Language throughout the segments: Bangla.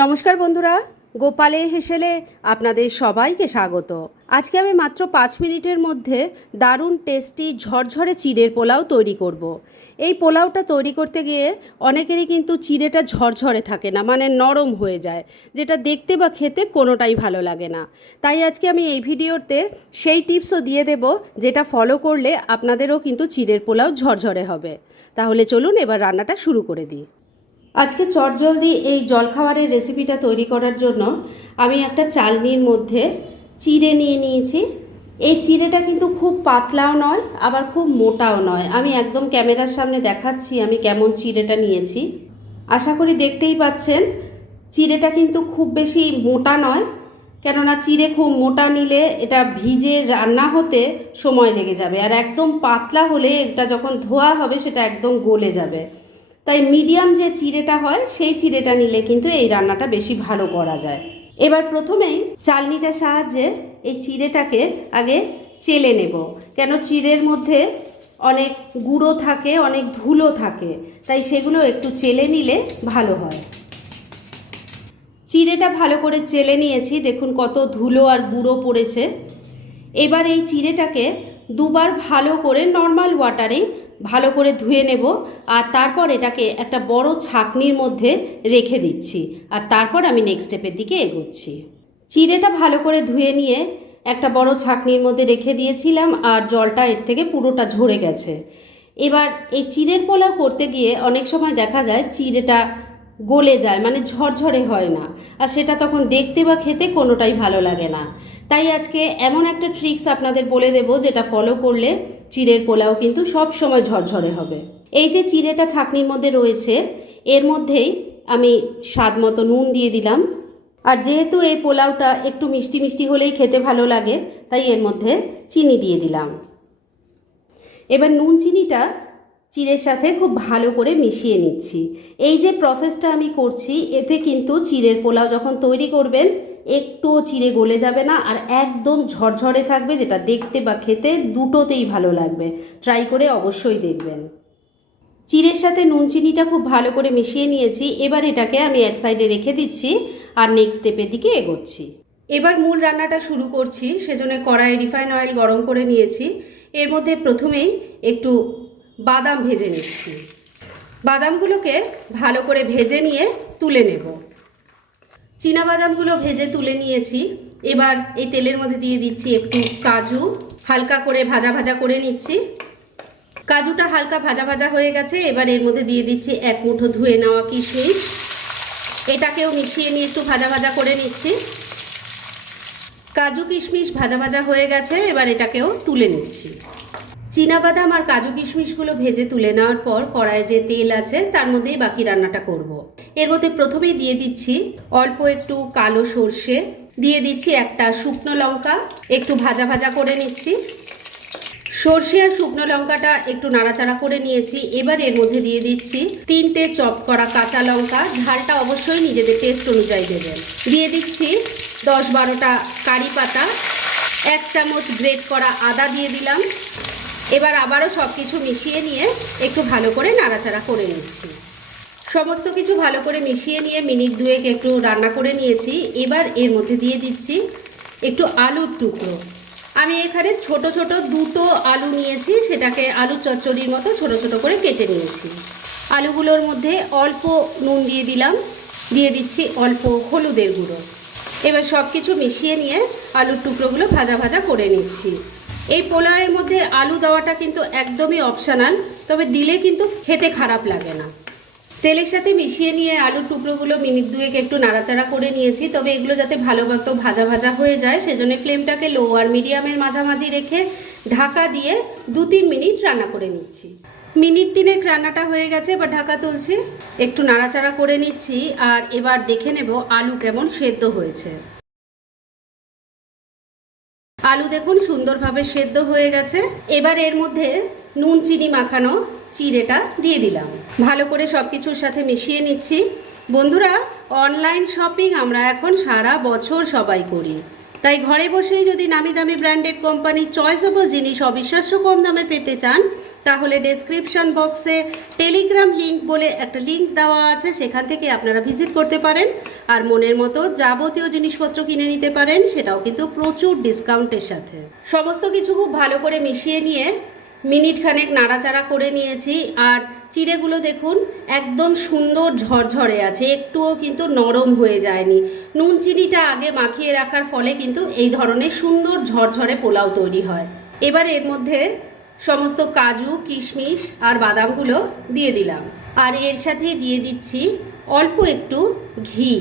নমস্কার বন্ধুরা, গোপালে হেসেলে আপনাদের সবাইকে স্বাগত। আজকে আমি মাত্র পাঁচ মিনিটের মধ্যে দারুণ টেস্টি ঝরঝরে চিড়ের পোলাও তৈরি করব। এই পোলাওটা তৈরি করতে গিয়ে অনেকেরই কিন্তু চিড়েটা ঝরঝরে থাকে না মানে নরম হয়ে যায়, যেটা দেখতে বা খেতে কোনোটাই ভালো লাগে না। তাই আজকে আমি এই ভিডিওতে সেই টিপসও দিয়ে দেব, যেটা ফলো করলে আপনাদেরও কিন্তু চিড়ের পোলাও ঝরঝরে হবে। তাহলে চলুন এবার রান্নাটা শুরু করে দিই। আজকে চটজলদি এই জলখাবারের রেসিপিটা তৈরি করার জন্য আমি একটা চালনির মধ্যে চিড়ে নিয়ে নিয়েছি। এই চিড়েটা কিন্তু খুব পাতলাও নয়, আবার খুব মোটাও নয়। আমি একদম ক্যামেরার সামনে দেখাচ্ছি আমি কেমন চিড়েটা নিয়েছি। আশা করি দেখতেই পাচ্ছেন, চিড়েটা কিন্তু খুব বেশি মোটা নয়, কেননা চিড়ে খুব মোটা নিলে এটা ভিজে রান্না হতে সময় লেগে যাবে। আর একদম পাতলা হলে এটা যখন ধোয়া হবে সেটা একদম গলে যাবে। তাই মিডিয়াম যে চিড়েটা হয়, সেই চিড়েটা নিলে কিন্তু এই রান্নাটা বেশি ভালো করা যায়। এবার প্রথমেই চালনিটার সাহায্যে এই চিড়েটাকে আগে চেলে নেব। কেন চিড়ের মধ্যে অনেক গুঁড়ো থাকে, অনেক ধুলো থাকে, তাই সেগুলো একটু চেলে নিলে ভালো হয়। চিড়েটা ভালো করে চেলে নিয়েছি, দেখুন কত ধুলো আর গুঁড়ো পড়েছে। এবার এই চিড়েটাকে দুবার ভালো করে নর্মাল ওয়াটারে ভালো করে ধুয়ে নেব আর তারপর এটাকে একটা বড় ছাকনির মধ্যে রেখে দিচ্ছি আর তারপর আমি নেক্সট স্টেপের দিকে এগোচ্ছি। চিড়েটা ভালো করে ধুয়ে নিয়ে একটা বড় ছাকনির মধ্যে রেখে দিয়েছিলাম আর জলটা এর থেকে পুরোটা ঝরে গেছে। এবার এই চিড়ের পোলাও করতে গিয়ে অনেক সময় দেখা যায় চিড়েটা গলে যায় মানে ঝরঝরে হয় না আর সেটা তখন দেখতে বা খেতে কোনোটাই ভালো লাগে না। তাই আজকে এমন একটা ট্রিক্স আপনাদের বলে দেব যেটা ফলো করলে চিড়ের পোলাও কিন্তু সব সময় ঝরঝরে হবে। এই যে চিড়েটা ছাকনির মধ্যে রয়েছে, এর মধ্যেই আমি স্বাদ মতো নুন দিয়ে দিলাম। আর যেহেতু এই পোলাওটা একটু মিষ্টি মিষ্টি হলেই খেতে ভালো লাগে, তাই এর মধ্যে চিনি দিয়ে দিলাম। এবার নুন চিনিটা চিড়ের সাথে খুব ভালো করে মিশিয়ে নিচ্ছি। এই যে প্রসেসটা আমি করছি, এতে কিন্তু চিড়ের পোলাও যখন তৈরি করবেন একটুও চিড়ে গলে যাবে না আর একদম ঝরঝরে থাকবে যেটা দেখতে বা খেতে দুটোতেই ভালো লাগবে। ট্রাই করে অবশ্যই দেখবেন। চিড়ের সাথে নুন চিনিটা খুব ভালো করে মিশিয়ে নিয়েছি। এবার এটাকে আমি এক সাইডে রেখে দিচ্ছি আর নেক্সট স্টেপের দিকে এগোচ্ছি। এবার মূল রান্নাটা শুরু করছি। সেজন্য কড়াই রিফাইন অয়েল গরম করে নিয়েছি। এর মধ্যে প্রথমেই একটু বাদাম ভেজে নিচ্ছি। বাদামগুলোকে ভালো করে ভেজে নিয়ে তুলে নেব। বাদামগুলো ভেজে তুলে নিয়েছি। এবার এই তেলের মধ্যে দিয়ে দিচ্ছি একটু কাজু। হালকা করে ভাজা ভাজা করে নিচ্ছি। কাজুটা হালকা ভাজা ভাজা হয়ে গেছে। এবার এর মধ্যে দিয়ে দিচ্ছি এক মুঠো ধুয়ে নেওয়া কিশমিশ। এটাকেও মিশিয়ে নিয়ে একটু ভাজা ভাজা করে নিচ্ছি। কাজু কিশমিশ ভাজা ভাজা হয়ে গেছে। এবার এটাকেও তুলে নিচ্ছি। বাদাম আর কাজু কিশমিশগুলো ভেজে তুলে নেওয়ার পর কড়াইয়ে যে তেল আছে, তার মধ্যেই বাকি রান্নাটা করব। এর মধ্যে প্রথমেই দিয়ে দিচ্ছি অল্প একটু কালো সর্ষে, দিয়ে দিচ্ছি একটা শুকনো লঙ্কা, একটু ভাজা ভাজা করে নিচ্ছি। সর্ষে আর শুকনো লঙ্কাটা একটু নাড়াচাড়া করে নিয়েছি। এবার এর মধ্যে দিয়ে দিচ্ছি তিনটে চপ করা কাঁচা লঙ্কা। ঝালটা অবশ্যই নিজেদের টেস্ট অনুযায়ী দেবেন। দিয়ে দিচ্ছি দশ বারোটা কারি পাতা, এক চামচ গ্রেট করা আদা দিয়ে দিলাম। এবার আবারও সব কিছু মিশিয়ে নিয়ে একটু ভালো করে নাড়াচাড়া করে নিচ্ছি। সমস্ত কিছু ভালো করে মিশিয়ে নিয়ে মিনিট দুয়েক একটু রান্না করে নিয়েছি। এবার এর মধ্যে দিয়ে দিচ্ছি একটু আলুর টুকরো। আমি এখানে ছোট ছোট দুটো আলু নিয়েছি, সেটাকে আলু চচ্চড়ির মতো ছোট ছোট করে কেটে নিয়েছি। আলুগুলোর মধ্যে অল্প নুন দিয়ে দিলাম, দিয়ে দিচ্ছি অল্প হলুদের গুঁড়ো। এবার সব কিছু মিশিয়ে নিয়ে আলুর টুকরোগুলো ভাজা ভাজা করে নিচ্ছি। এই পোলাওয়ের মধ্যে আলু দেওয়াটা কিন্তু একদমই অপশানাল তবে দিলে কিন্তু খেতে খারাপ লাগে না। তেলের সাথে মিশিয়ে নিয়ে আলুর টুকরোগুলো মিনিট দুয়েক একটু নাড়াচাড়া করে নিয়েছি, তবে এগুলো যাতে ভালোমতো ভাজা ভাজা হয়ে যায়, সেজন্য ফ্লেমটাকে লো আর মিডিয়ামের মাঝামাঝি রেখে ঢাকা দিয়ে দু তিন মিনিট রান্না করে নিচ্ছি। মিনিট তিনেক রান্নাটা হয়ে গেছে, এবার ঢাকা তুলছি, একটু নাড়াচাড়া করে নিচ্ছি, আর এবার দেখে নেব আলু কেমন সেদ্ধ হয়েছে। আলু দেখুন, সুন্দরভাবে সেদ্ধ হয়ে গেছে। এবার এর মধ্যে নুন, চিনি মাখানো চিড়েটা দিয়ে দিলাম। ভালো করে সব কিছুর সাথে মিশিয়ে নিচ্ছি। বন্ধুরা, অনলাইন শপিং আমরা এখন সারা বছর সবাই করি। তাই ঘরে বসেই যদি নামি দামি ব্র্যান্ডেড কোম্পানির চয়েসেবল জিনিস অবিশ্বাস্য কম দামে পেতে চান তাহলে ডেসক্রিপশন বক্সে টেলিগ্রাম লিংক বলে একটা লিংক দেওয়া আছে, সেখান থেকে আপনারা ভিজিট করতে পারেন। আর মনের মতো যাবতীয় জিনিসপত্র কিনে নিতে পারেন, সেটাও কিন্তু প্রচুর ডিসকাউন্টের সাথে। সমস্ত কিছু খুব ভালো করে মিশিয়ে নিয়ে মিনিট খানেক নাড়াচাড়া করে নিয়েছি। আর চিড়েগুলো দেখুন, একদম সুন্দর ঝরঝরে আছে, একটুও কিন্তু নরম হয়ে যায়নি। নুন চিনিটা আগে মাখিয়ে রাখার ফলে কিন্তু এই ধরনের সুন্দর ঝরঝরে পোলাও তৈরি হয়। এবার এর মধ্যে সমস্ত কাজু, কিশমিশ আর বাদামগুলো দিয়ে দিলাম। আর এর সাথে দিয়ে দিচ্ছি অল্প একটু ঘি।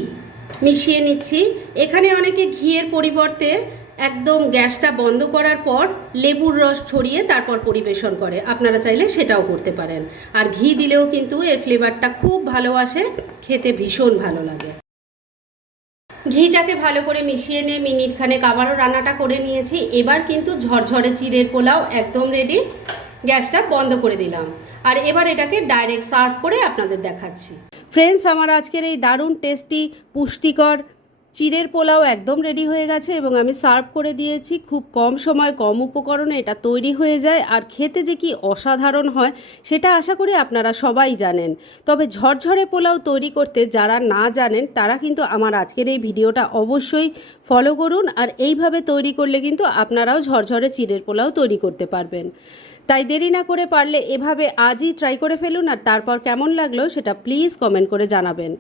মিশিয়ে নিচ্ছি। এখানে অনেকে ঘিয়ের পরিবর্তে একদম গ্যাসটা বন্ধ করার পর লেবুর রস ছড়িয়ে তারপর পরিবেশন করে। আপনারা চাইলে সেটাও করতে পারেন। আর ঘি দিলেও কিন্তু এর ফ্লেভারটা খুব ভালো আসে। খেতে ভীষণ ভালো লাগে। ঘিটাকে ভালো করে মিশিয়ে নিয়ে মিনিট খানেক আবারও রান্নাটা করে নিয়েছি। এবার কিন্তু ঝরঝরে চিড়ের পোলাও একদম রেডি গ্যাসটা বন্ধ করে দিলাম। আর এবার এটাকে ডাইরেক্ট সার্ভ করে আপনাদের দেখাচ্ছি। ফ্রেন্ডস আমার আজকের এই দারুণ টেস্টি পুষ্টিকর চিড়ের পোলাও একদম রেডি হয়ে গেছে এবং আমি সার্ভ করে দিয়েছি। খুব কম সময়, কম উপকরণে এটা তৈরি হয়ে যায়। আর খেতে যে কি অসাধারণ হয়, সেটা আশা করি আপনারা সবাই জানেন। তবে ঝরঝরে পোলাও তৈরি করতে যারা না জানেন, তারা কিন্তু আমার আজকের এই ভিডিওটা অবশ্যই ফলো করুন। আর এইভাবে তৈরি করলে কিন্তু আপনারাও ঝরঝরে চিড়ের পোলাও তৈরি করতে পারবেন। তাই দেরি না করে পারলে এভাবে আজই ট্রাই করে ফেলুন। আর তারপর কেমন লাগল, সেটা প্লিজ কমেন্ট করে জানাবেন।